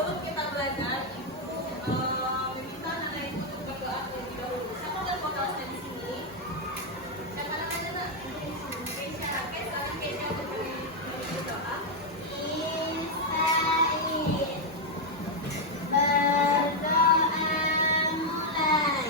sebelum kita belajar, Ibu meminta anak itu berdoa terlebih dahulu. Siapa yang mau kelasnya di sini? Siapa namanya nak? Keisha. Sekarang Keisha memberi berdoa. Berdoa mulai.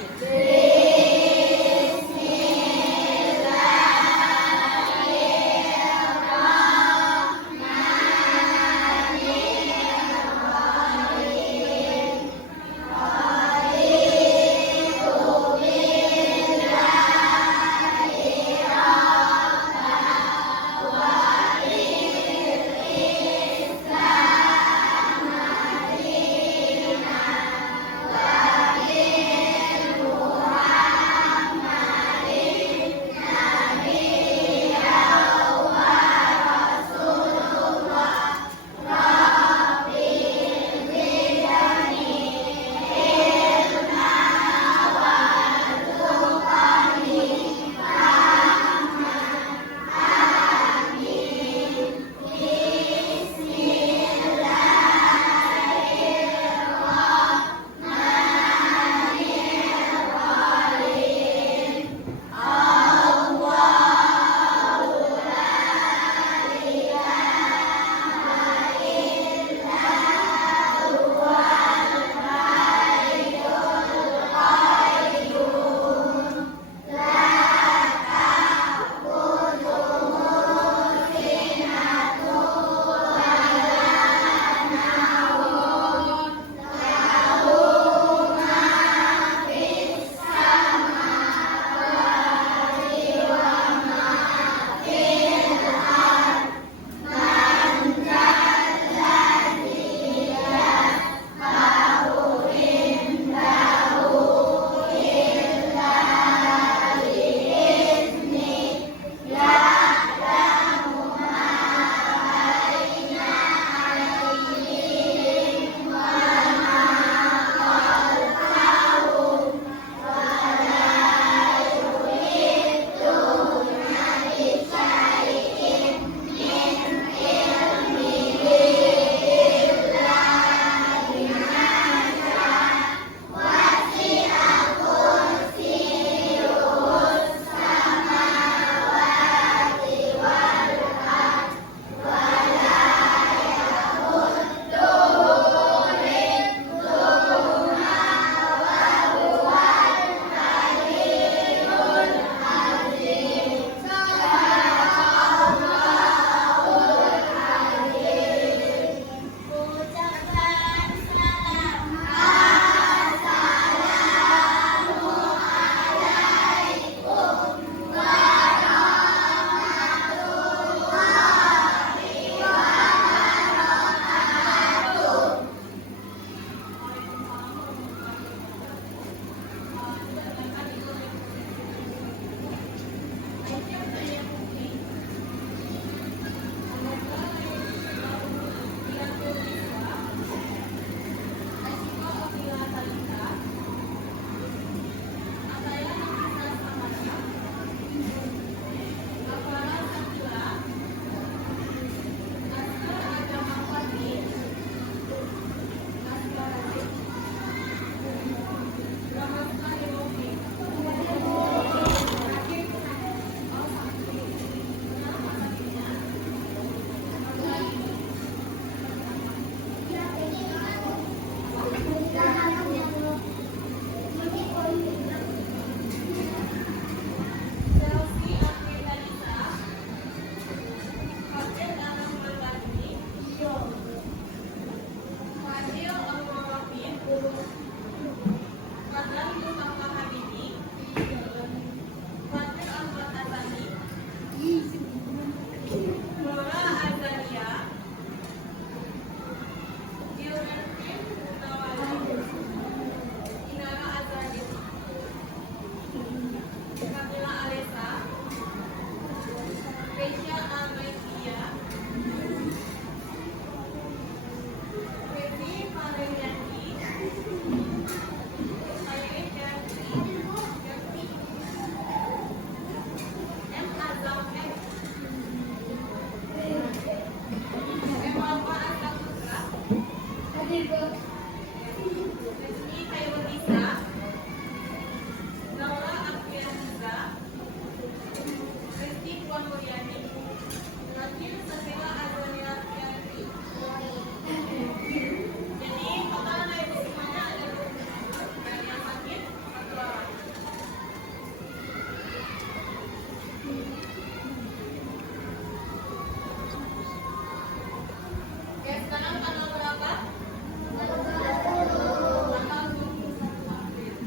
Ini kayo bisa. Laura Afianza. Resti Puan Mulyani. Nabil Sabila Adonia Fianti. Jadi total dari semuanya ada 20. Dan yang sakit 1 orang. Oke, sekarang tanggal berapa? Tanggal 21 April.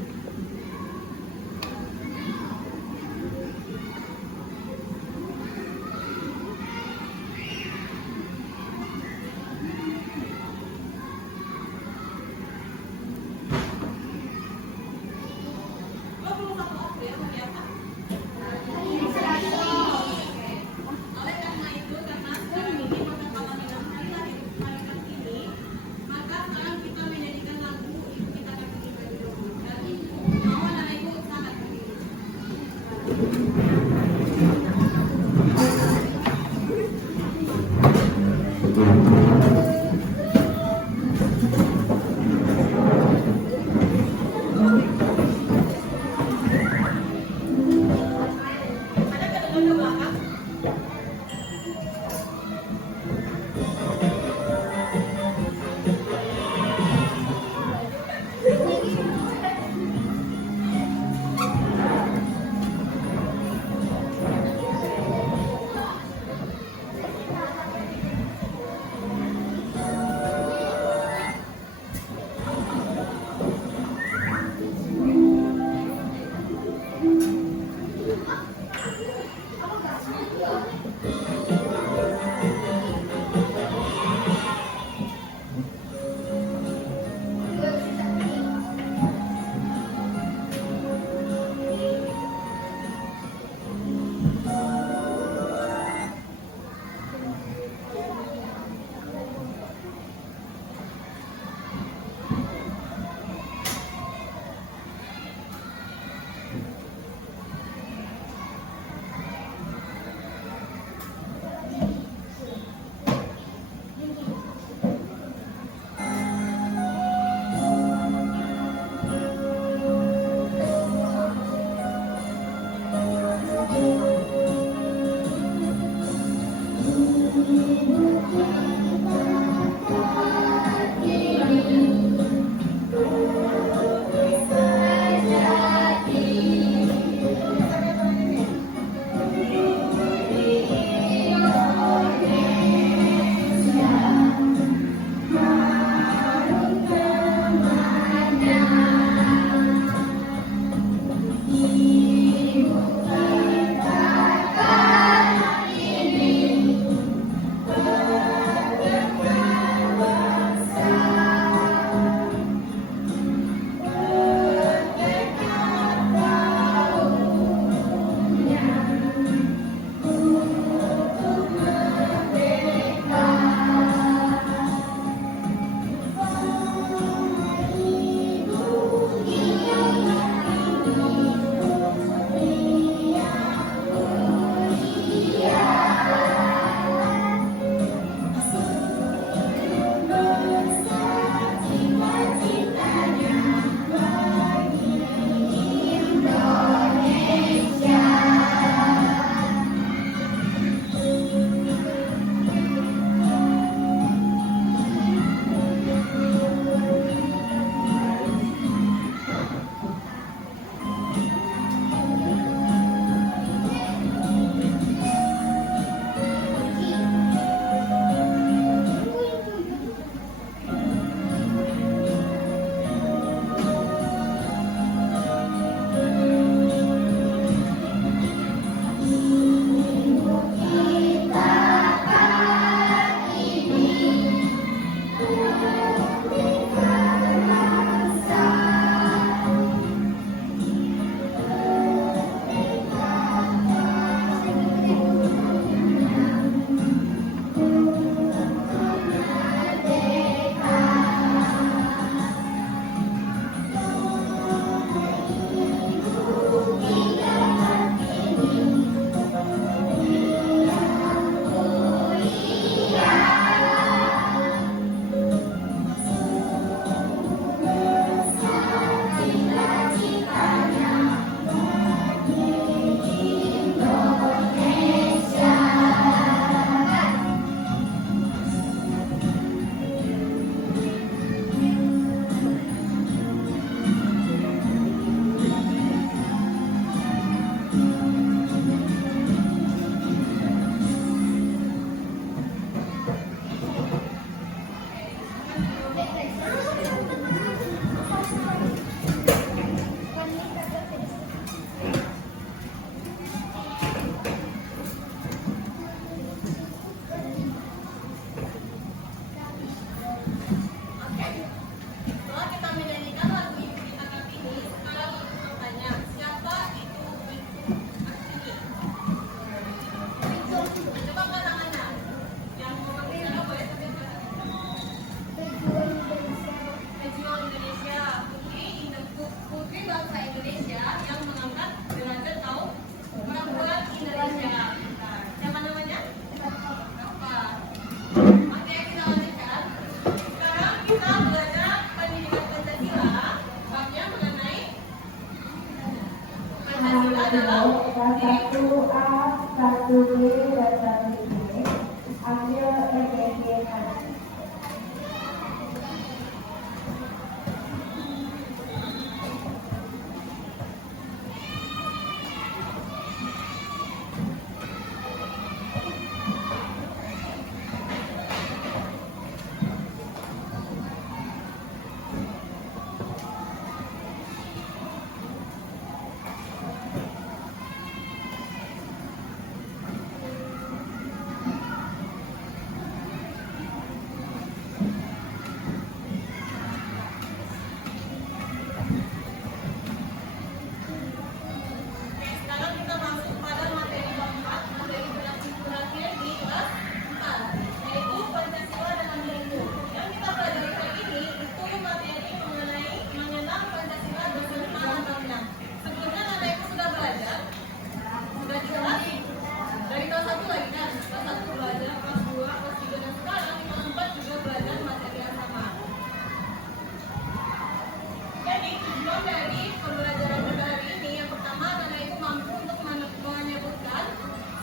pembelajaran pada hari ini, yang pertama anak itu mampu untuk menyebutkan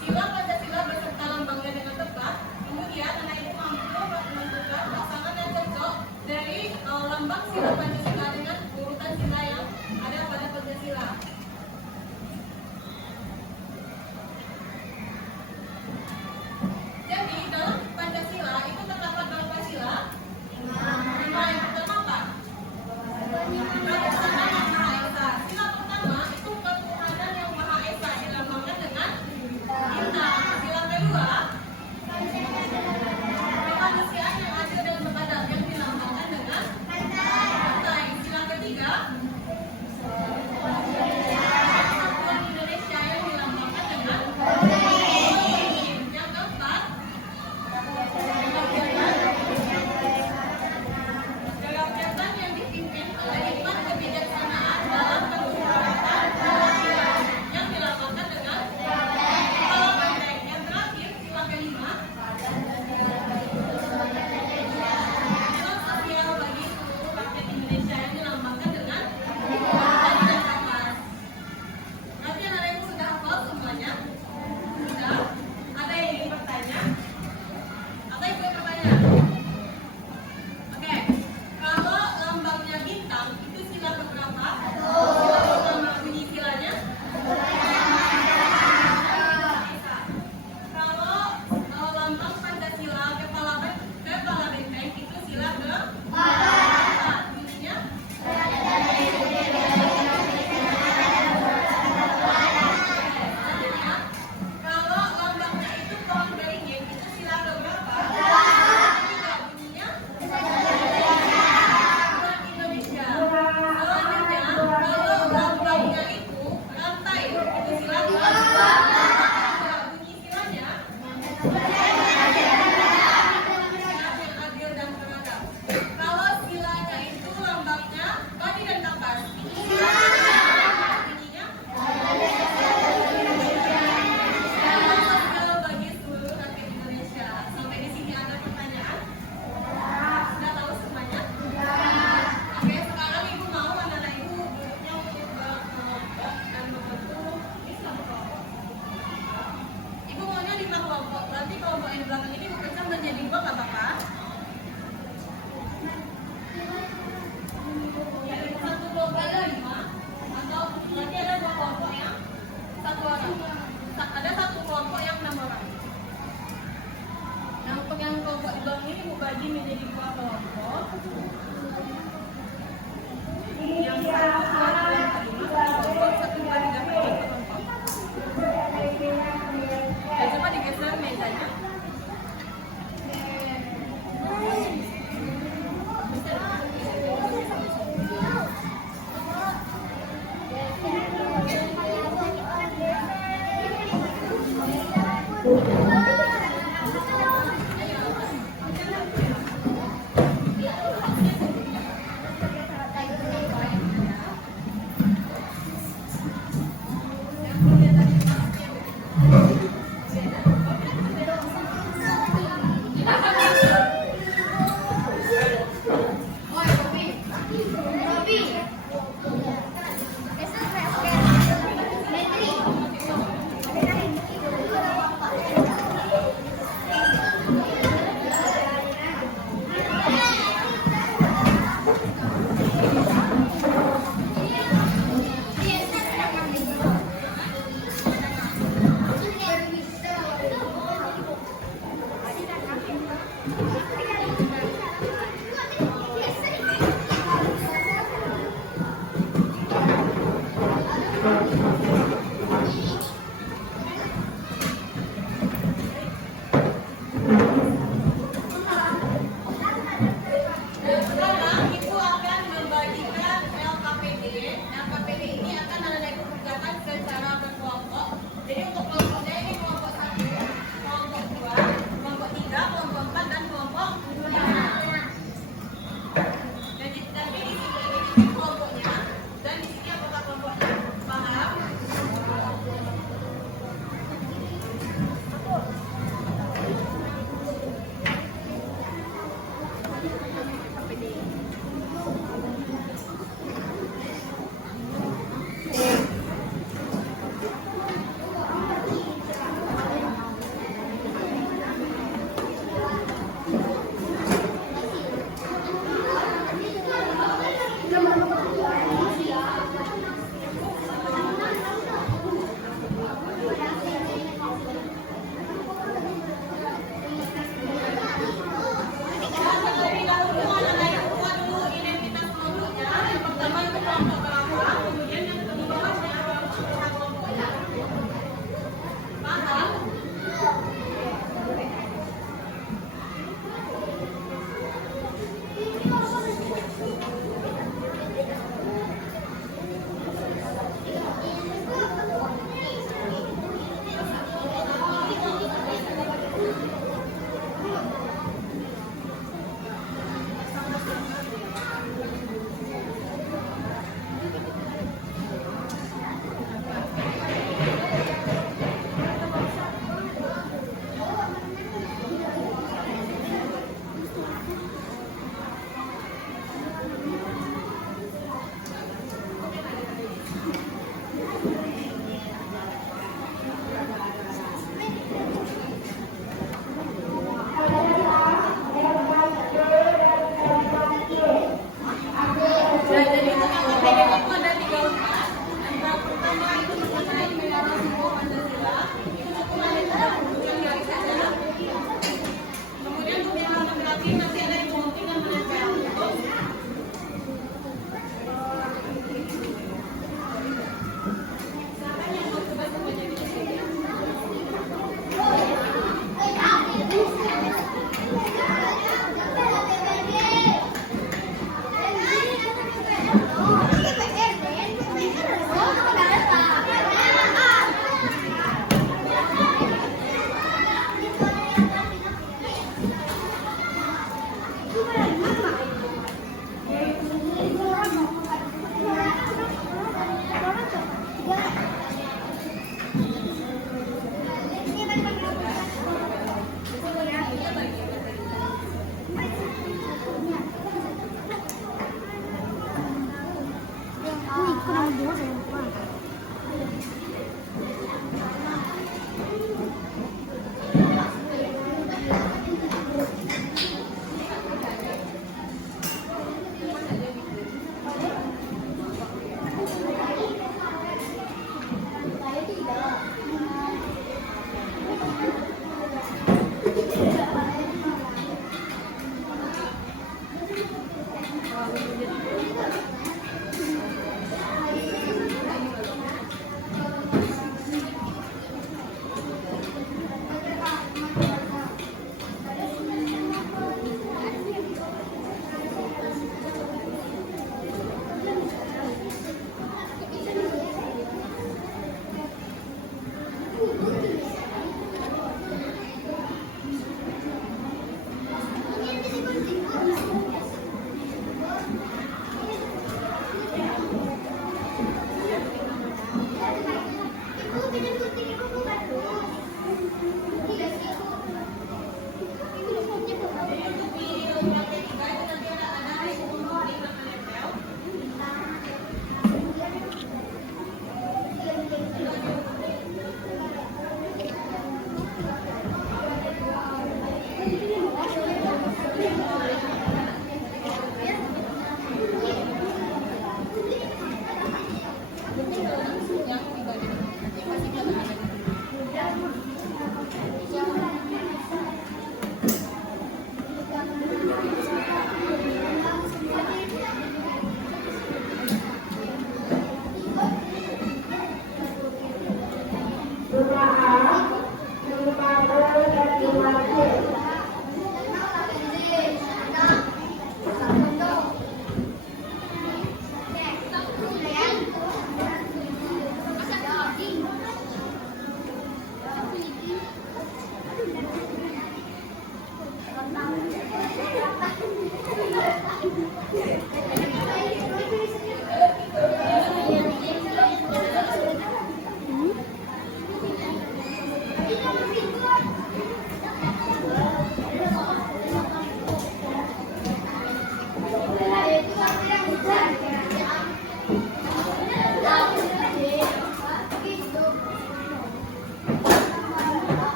sila Pancasila beserta lambangnya dengan tepat. Kemudian anak itu mampu menentukan pasangan yang cocok dari lambang sila Pancasila dengan urutan sila yang ada pada Pancasila. Jadi dalam Pancasila itu terdapat berapa sila? Sila yang pertama apa? Ketuhanan yang Maha Esa. Sila pertama itu ketuhanan yang Maha Esa dilambangkan dengan bintang. Sila kedua kemanusiaan yang adil dan beradab yang dilambangkan dengan pantai. Sila ketiga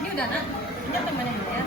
Ini udah nak, ini temannya dulu ya.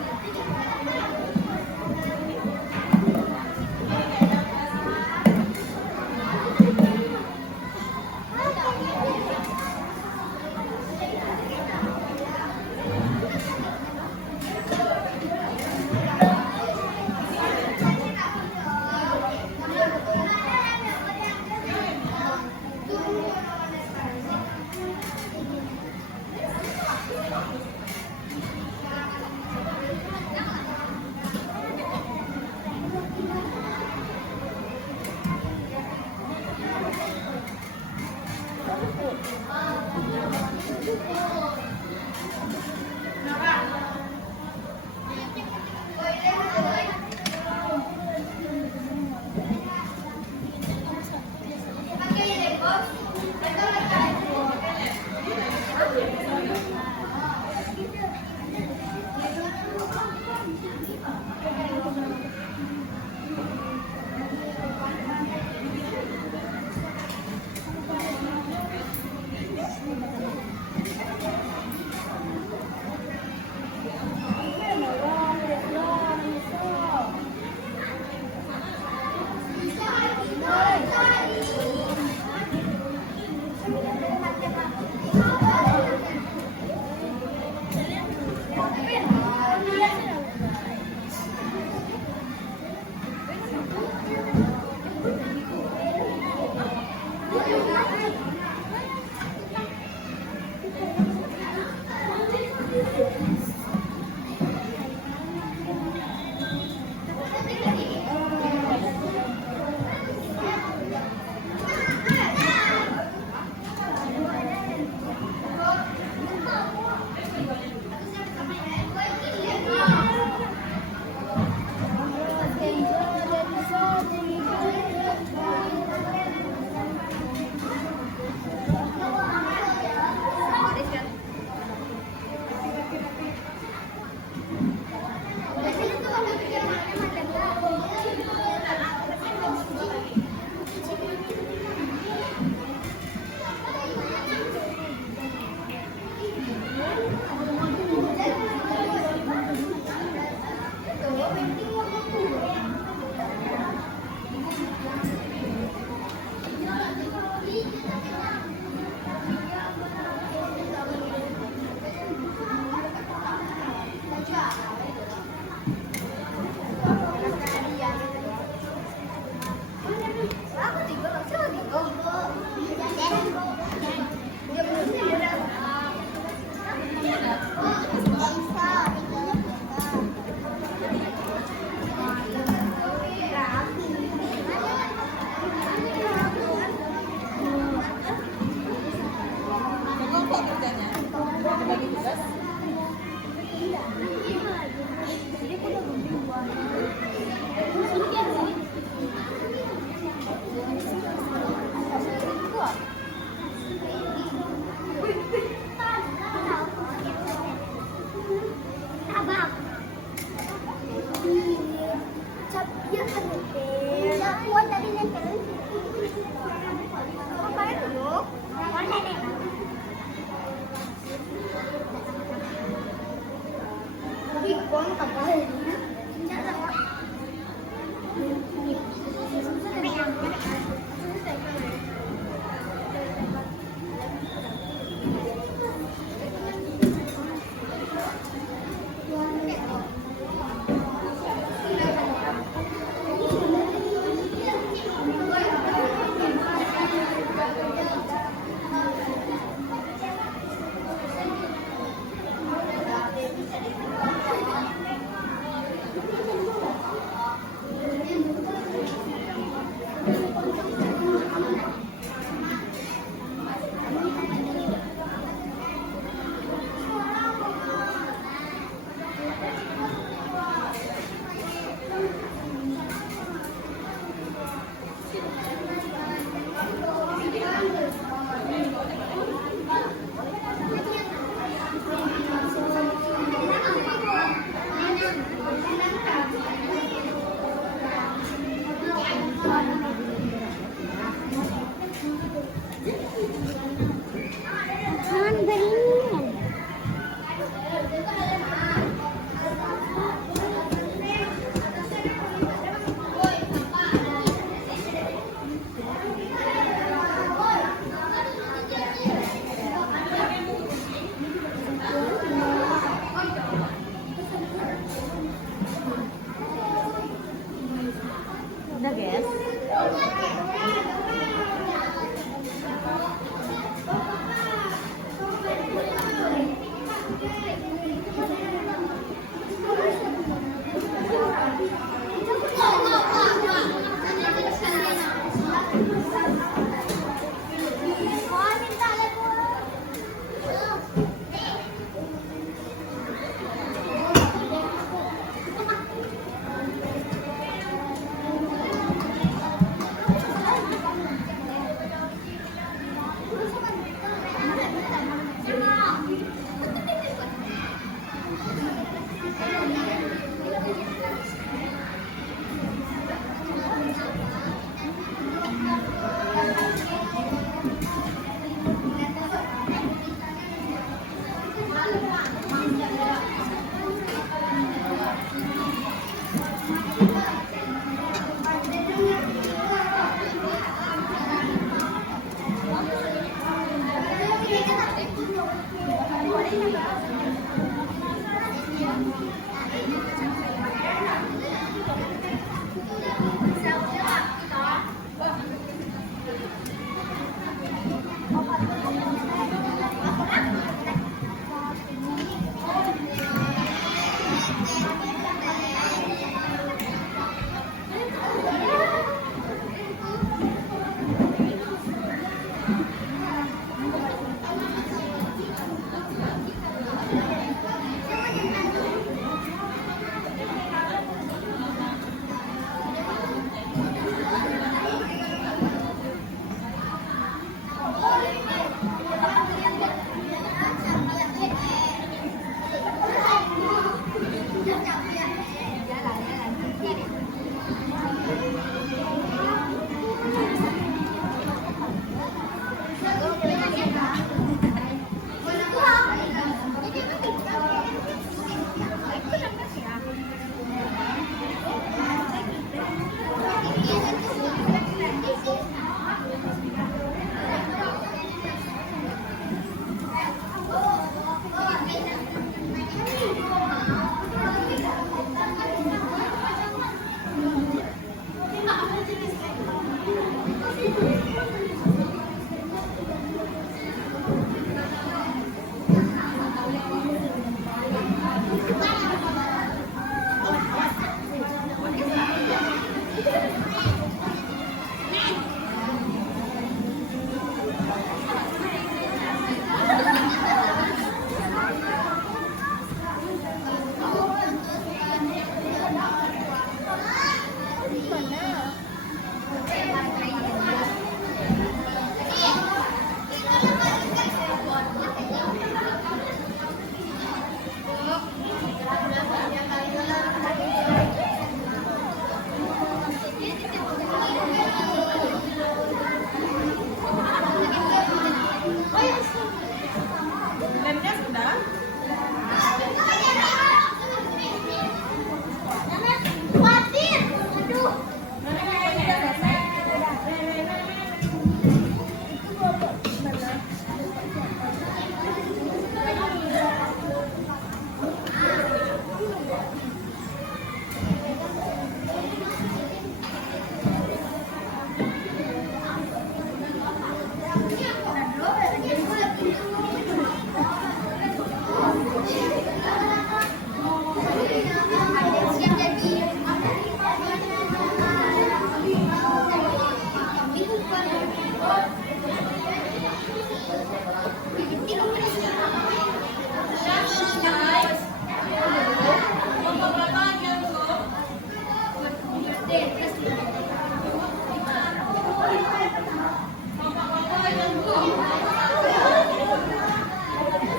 Kelompok waktu aja dulu.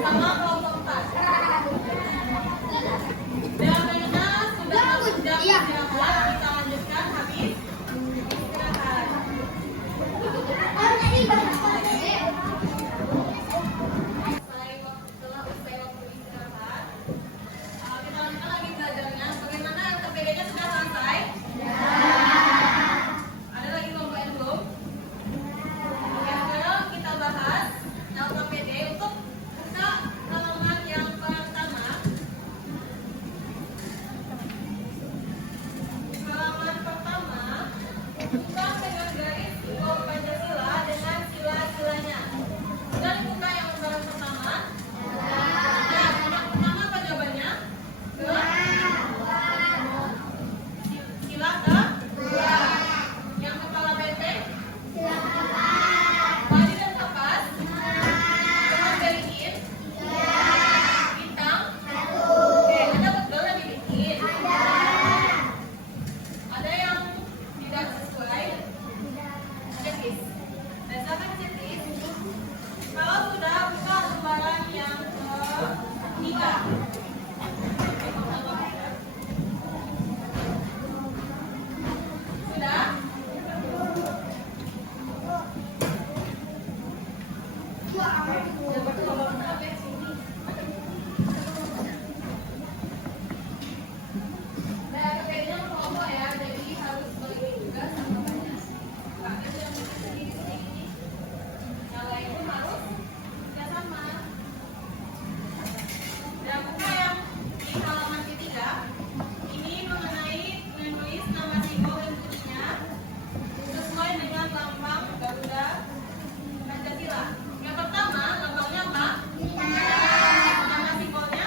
Sama kelompok 4. Dan karena sudah masuk jam istirahat, kita lanjutkan habis istirahat. Setelah usai waktu istirahat, kita lanjutkan lagi belajarnya. Bagaimana LKPD-nya sudah selesai? Ada lagi kelompok yang belum? Oke, sekarang kita bahas LKPD untuk buka halaman yang pertama. Halaman pertama, buka dengan garis simbol Pancasila dengan sila-silanya. Dan buka yang lembaran pertama. Ya, yang pertama apa jawabannya? Sila ke? Yang kepala benteng? Padi dan kapas? Teman berikin? Bintang? Oke, ada betul yang dibikin? Ada yang tidak sesuai? Checklist. Dan siapa yang checklist? Kalau sudah, buka lembaran yang ketiga. Sudah? Nah, kayaknya kelompok ya, jadi harus bagi juga sama banyak. Bahkan yang sendiri ini, yang lain pun harus tidak sama. Dan buka yang di halaman ketiga, ini mengenai menulis nama simbol dan bunyinya sesuai dengan lambang Garuda Pancasila. Yang pertama, lambangnya apa? Nama simbolnya?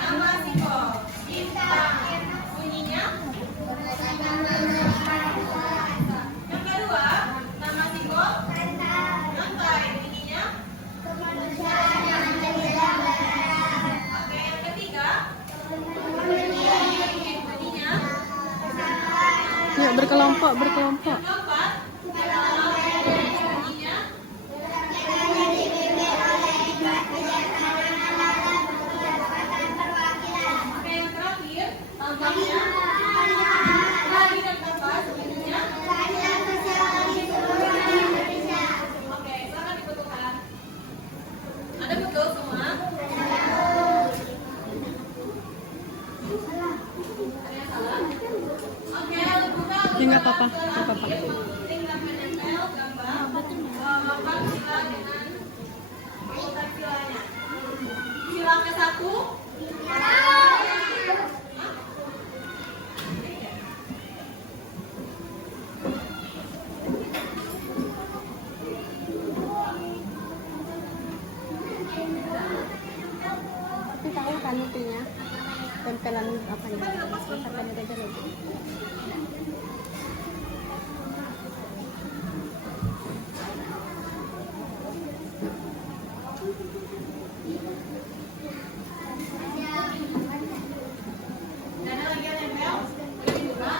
Nama simbol bintang. Bunyinya? Yang kedua, nama simbol lantai. Bunyinya? Oke, yang ketiga, bunyinya? Yuk berkelompok, berkelompok. Yang keempat, bunyinya? Oke, yang terakhir, lambangnya? Padi dan kapas. Bunyinya? Oke, silakan dibetulkan. Ada betul semua? Ada yang salah? Oke, buka Ya, nggak apa-apa, nggak apa-apa. tinggal menempel gambar lambang sila dengan urutan silanya. Sila ke-1. Tapi tahu kan intinya tempelan apa ya? Sampai ada jalan. Dan ada lagi yang nempel. Boleh dibuka.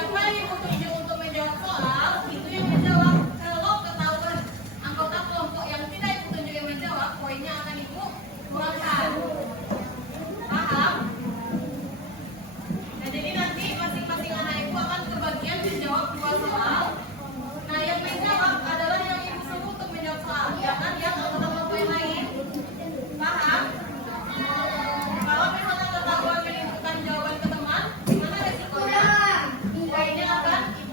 siapa yang ibu tunjuk untuk menjawab soal, itu yang menjawab. Kalau ketahuan anggota kelompok yang tidak ibu tunjuk yang menjawab, poinnya akan ibu kurangkan. Paham? Nah, jadi nanti masing-masing anak ibu akan kebagian menjawab 2 soal. Nah, yang menjawab adalah yang ibu suruh untuk menjawab soal, jangan yang anggota kelompok yang lain. Paham? Kalau misalnya ketahuan menentukan jawaban ke teman, gimana resikonya? Poinnya akan ibu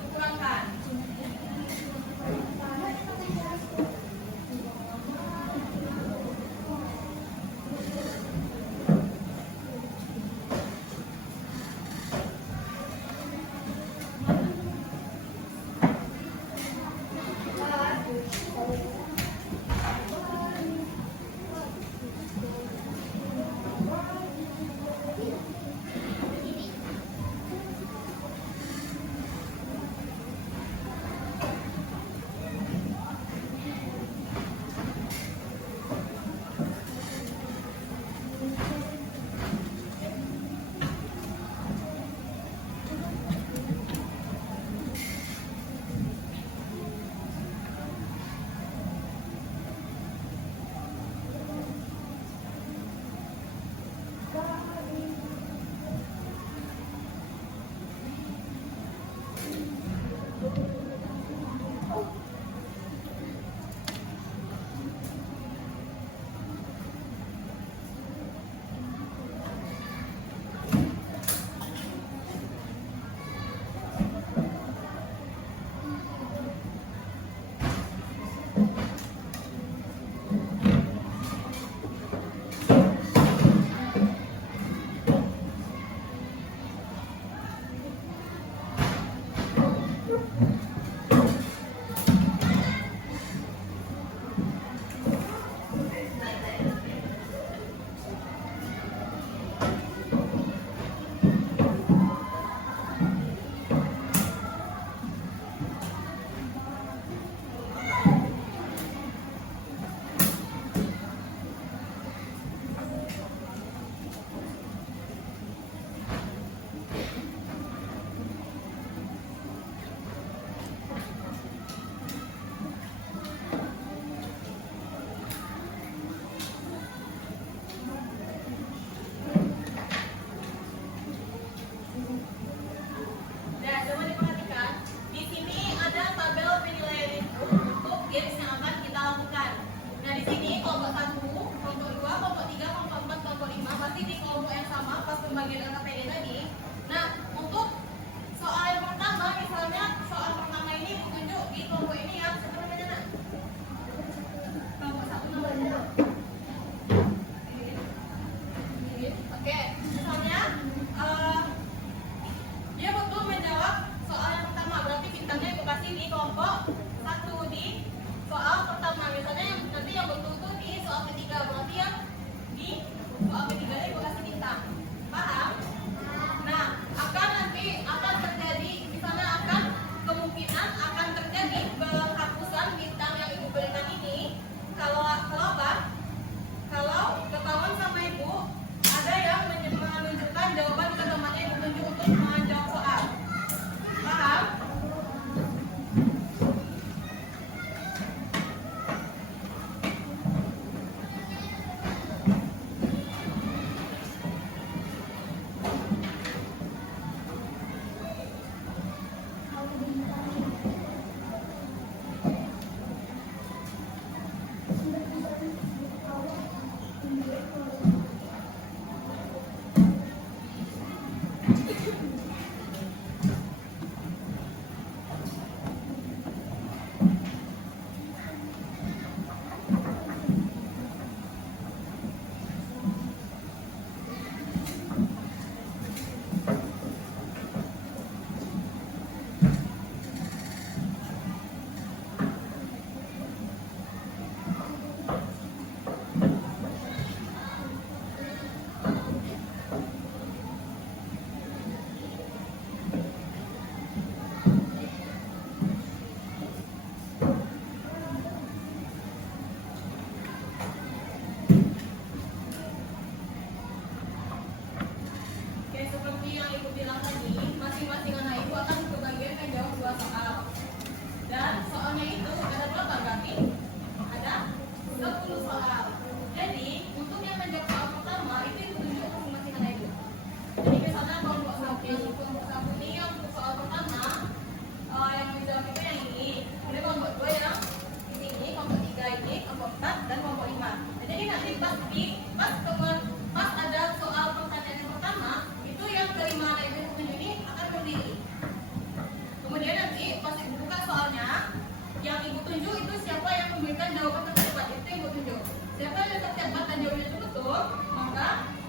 memberikan jawaban tercepat. Itu yang petunjuk. Siapa yang tercepat dan jawabannya itu betul, maka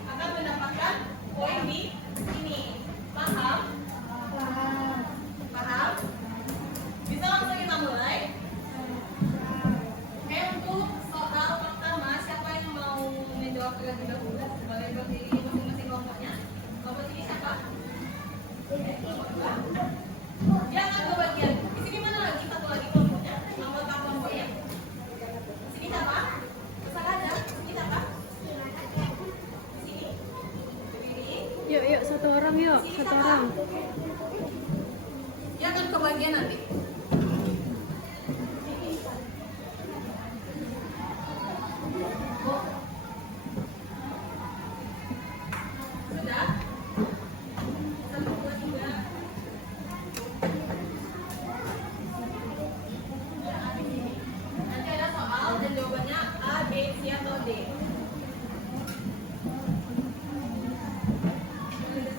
akan mendapatkan poin di sini. Paham? Paham? Bisa langsung kita mulai. Oke, untuk soal pertama, siapa yang mau menjawab terlebih dahulu? Boleh berdiri masing-masing kelompoknya. Kelompok ini siapa? Dia akan kebagian. Di sini mana lagi? Satu lagi kelompoknya. Anggota kelompoknya. Di sini siapa? Salah ada. Di sini siapa? Di sini. Berdiri. Yuk, yuk, satu orang yuk, Di sini satu siapa? orang. Dia akan kebagian nanti. Sudah? 1, 2, 3. Nanti ada soal dan jawabannya A, B, C atau D.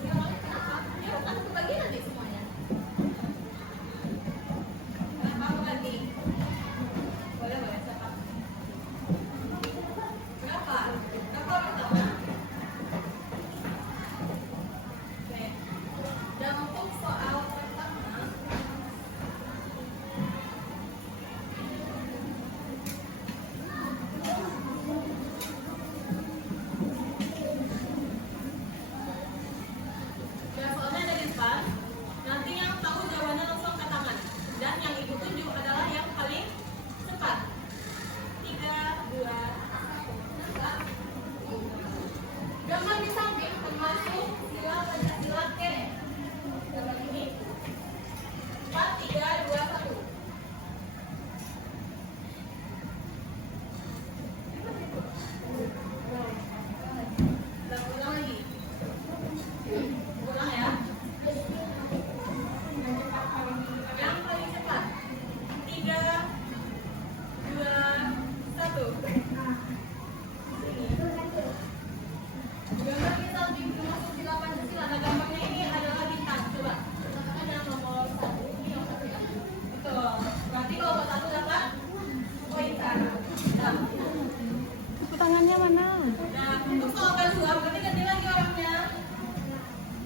Kenapa? Ya kan kebagi nanti semuanya. Kenapa kebagi? Boleh, boleh. Siapa? Berapa? Berapa pertama? Oke. Dan untuk soal pertama, ya soalnya ada di depan. Nanti yang tahu jawabannya langsung angkat tangan. Dan yang ibu tunjuk adalah yang paling cepat. 3, 2, 1. Gambar di samping termasuk sila Pancasila K. Gambar ini 4, 3, 2, 1. Ulang lagi. Ulang ya. Yang paling cepat. 3, 2, 1. Gambar di samping termasuk sila Pancasila. Nah, gambarnya ini adalah bintang. Coba katakan yang nomor 1. Ini yang 1 ya. Betul. Berarti kalau 1 dapat poin sana. Tangannya mana? Nah, untuk soal kedua, berarti ganti lagi orangnya.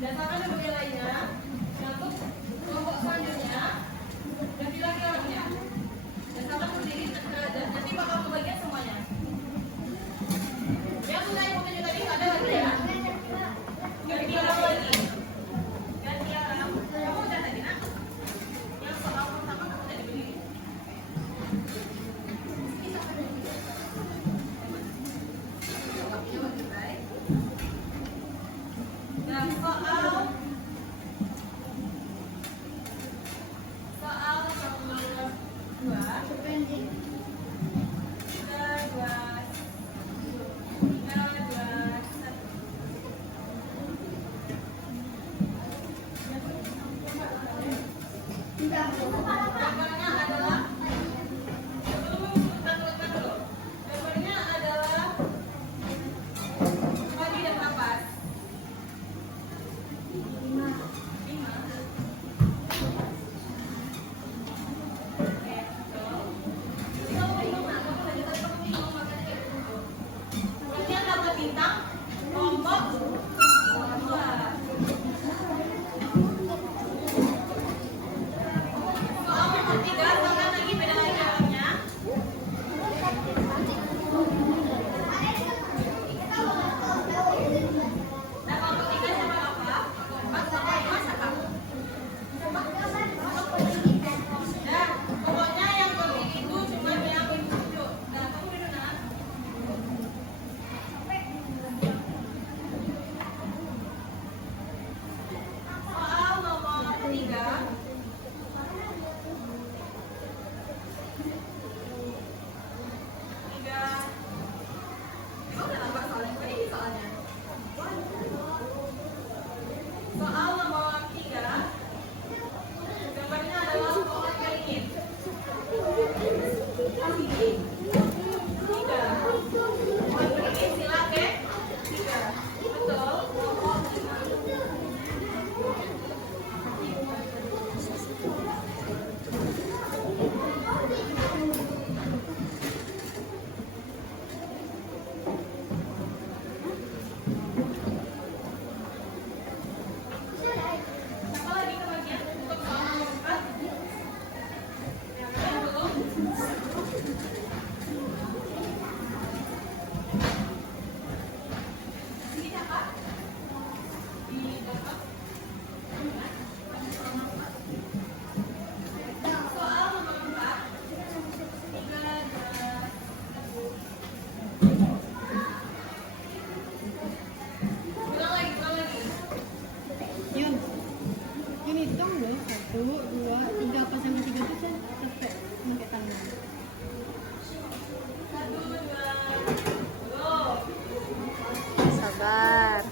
Dasarkan dulu yang lainnya. Nah, untuk kelompok selanjutnya, ganti lagi orangnya. Dasarkan berdiri dan nanti bakal kebagian semuanya. Yang sudah ibu tunjuk tadi nggak ada lagi ya? Ganti orang lagi. Ganti orang. Kamu udah tadi nak? Yang soal pertama kamu udah berdiri. Dan soal nomor 2. 3, 2, 1. Gambarnya adalah gambarnya adalah pagi dan kapas. 5. Oke, betul. Jadi kamu bingung nggak? Kamu lanjut tadi kamu bingung makanya kayak begitu. Berarti yang dapat bintang kelompok 2. Soal Satu, dua, tiga. Pas sampai tiga tuh saya capek pakai tangan. Sabar.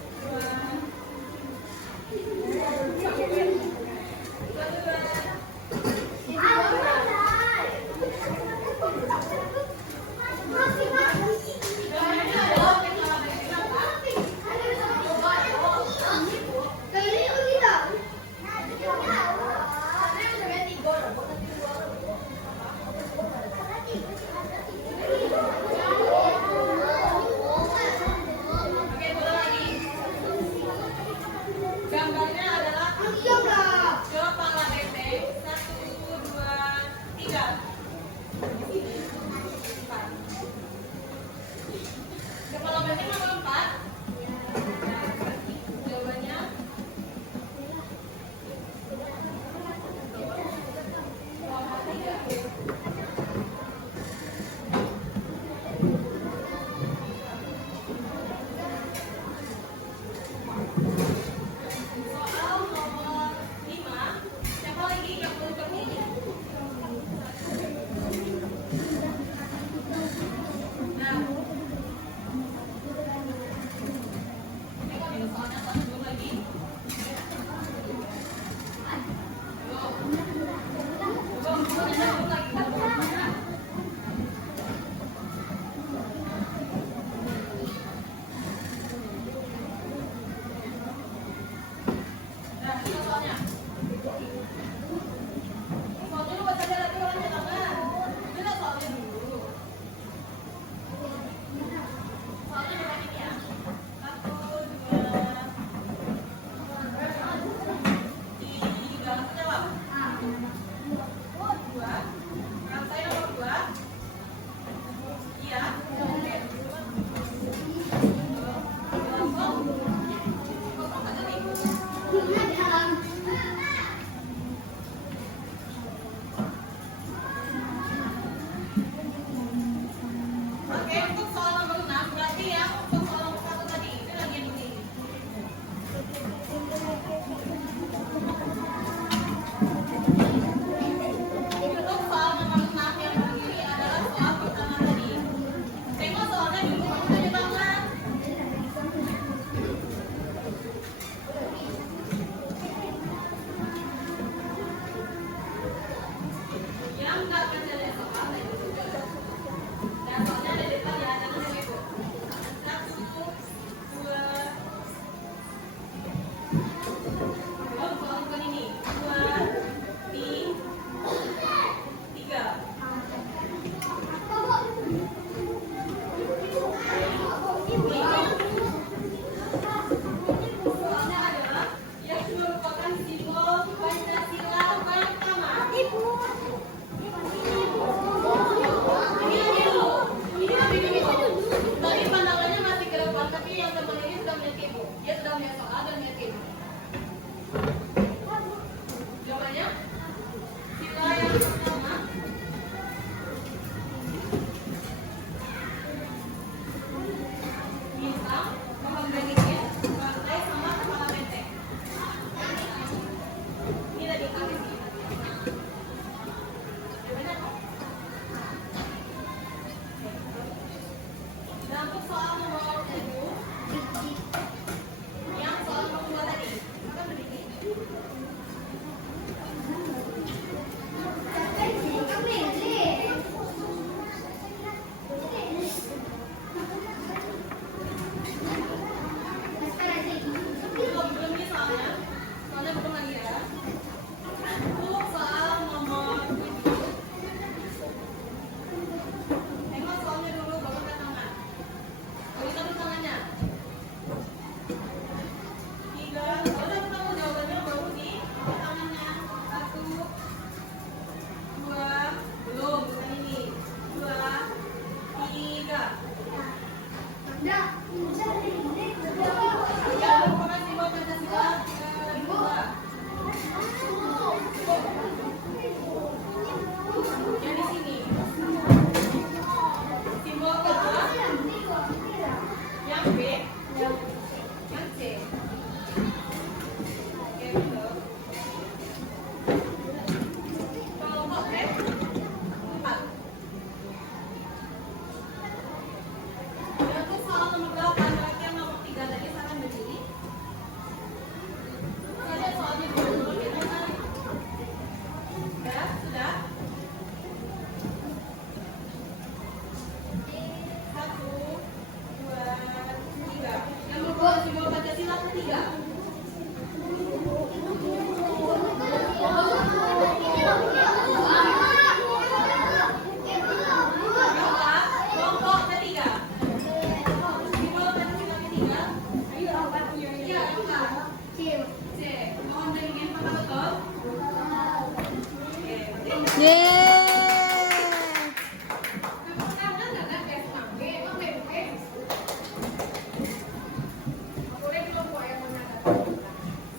Yeay!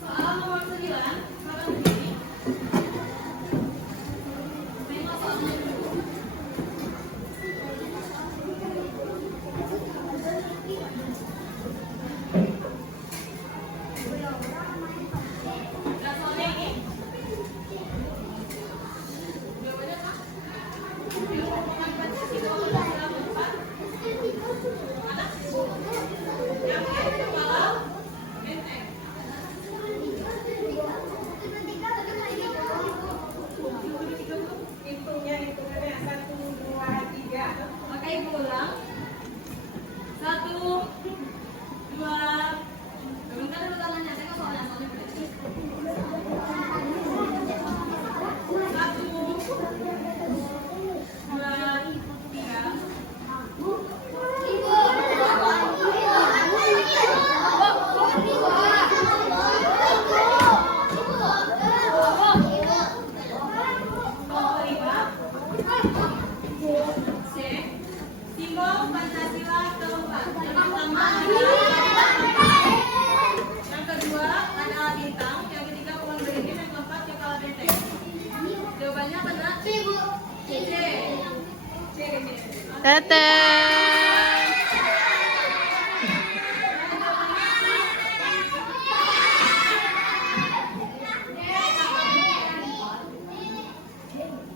Soal nomor 9, makan begini. Tengok soalnya dulu. Dan soalnya ini. Jawabannya apa? Yang merupakan Pancasila adalah empat. Ada? Yang kepala benteng. Hitungannya 1, 2, 3. Oke, ibu ulang. 1, 2. Turunkan dulu tangannya. Tengok soalnya berarti. 1, 2, 3. Kelompok 5. C. Simbol Pancasila keempat. Yang pertama ada yang kedua ada bintang, yang ketiga pohon beringin, yang keempat kepala benteng. Jawabannya benar. C. C. Teteh.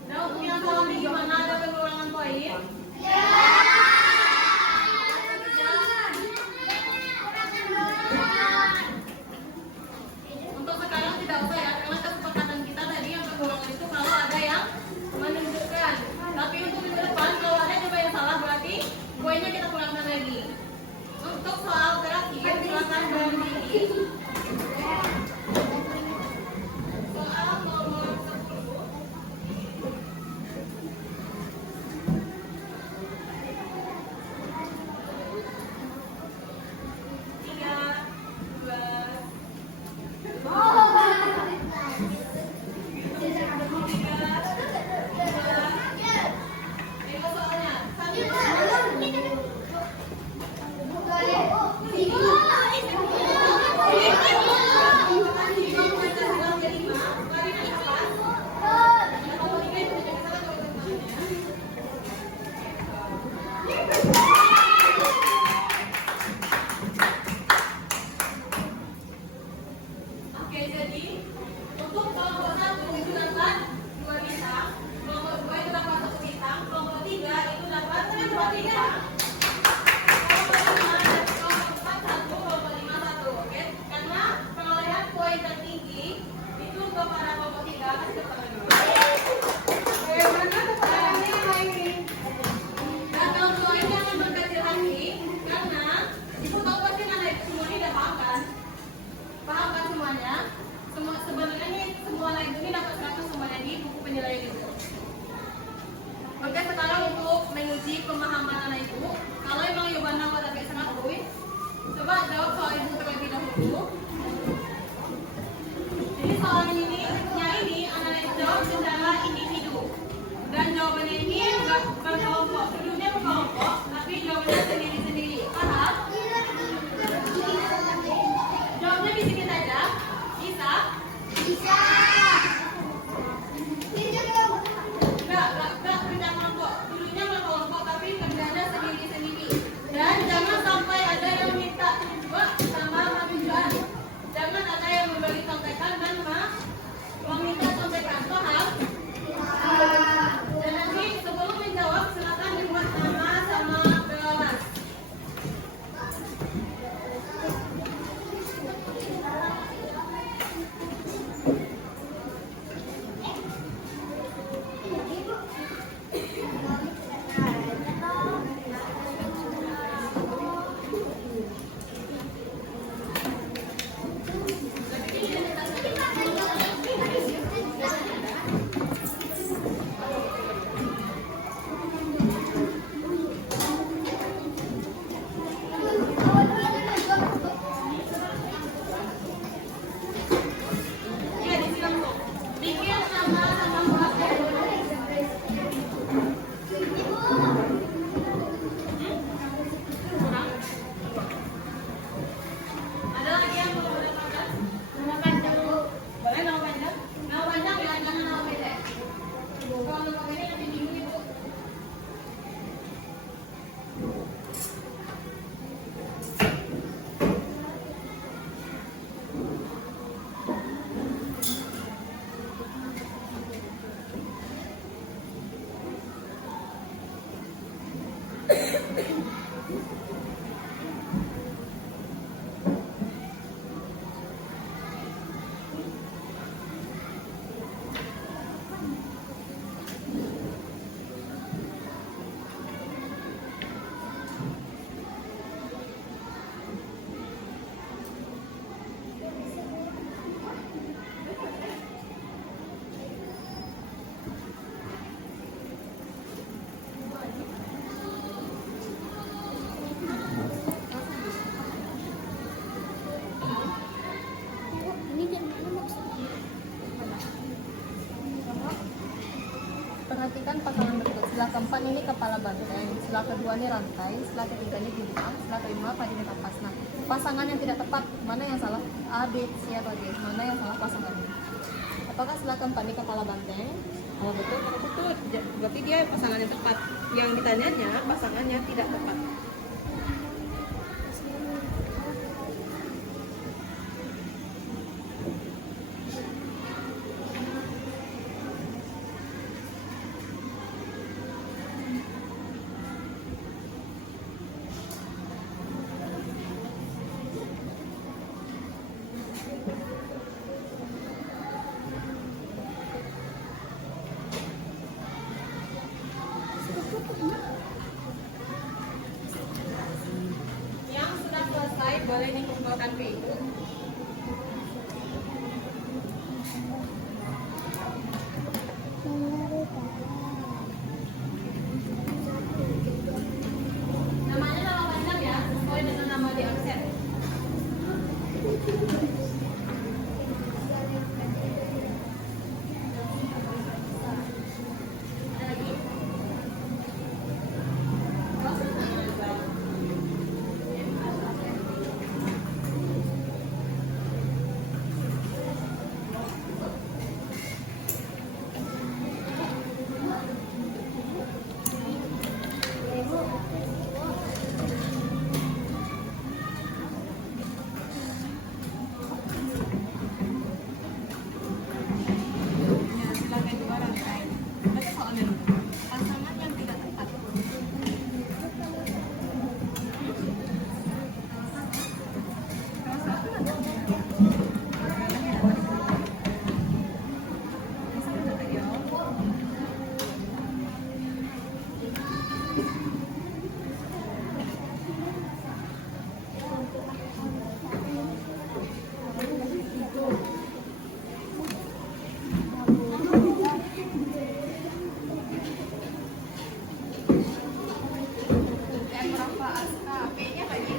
Nah, untuk yang kolom ini gimana? Ada pengurangan poin? Untuk sekarang tidak usah ya, karena kesepakatan kita tadi yang pengurangan itu kalau ada yang menunjukkan. Tapi untuk minggu depan kalau ada coba yang salah berarti poinnya kita kurangkan lagi. Untuk soal terakhir silakan berhenti. Soal nomor 10. Tiga, dua, tengok soalnya. Oke, jadi untuk kelompok 1 itu dapat 2 bintang, kelompok 2 itu dapat 1 bintang, kelompok 3 itu dapat 2 bintang, kelompok 4 1, kelompok 5 1, oke? Karena perolehan poin tertinggi itu kepada kelompok 3 kan kepada 2. Bagaimana keterangannya ini? Dan kalau poin jangan berkecil hati, karena ibu tahu pasti anak itu semuanya udah paham kan? Paham kan semuanya? Sebenarnya nih semua anak ini dapat 100 semuanya di buku penilaian itu. Oke, sekarang untuk menguji pemahaman anak ibu, kalau emang jawabannya mau dapat 100, coba jawab soal ibu terlebih dahulu. Jadi soal ini anak ibu jawab secara individu. Dan jawabannya ini enggak berkelompok, sebelumnya berkelompok, tapi jawabannya sendiri-sendiri. Paham? Jawabnya di sini saja. Bisa? Enggak beda kelompok. Dulunya berkelompok tapi kerjanya sendiri-sendiri. Dan jangan sampai ada yang minta juga sama penunjukan. Jangan ada yang memberi contekan dan meminta contekan. Paham? Dan nanti sebelum menjawab silakan dibuat nama sama kelas. Ya, di sini langsung. Bikin nama sama kelas. Ini dari mana maksudnya? Perhatikan pasangan berikut. Sebelah keempat ini kepala banteng, sebelah kedua ini rantai, sebelah ketiga ini bintang, sebelah kelima padi kapas. Nah, pasangan yang tidak tepat, mana yang salah? A, B, C atau D? Mana yang salah pasangannya? Apakah sebelah keempat ini kepala banteng? Oh betul, kalau betul. Berarti dia pasangan yang tepat. Yang ditanyanya pasangannya tidak tepat. Yang sudah selesai boleh dikumpulkan ke itu. Namanya nama panjang ya, sesuai dengan nama di absen. Ada lagi? Ya, silakan dua rantai. Tapi soalnya pasangan yang tidak tepat. M berapa Aska? P-nya lagi?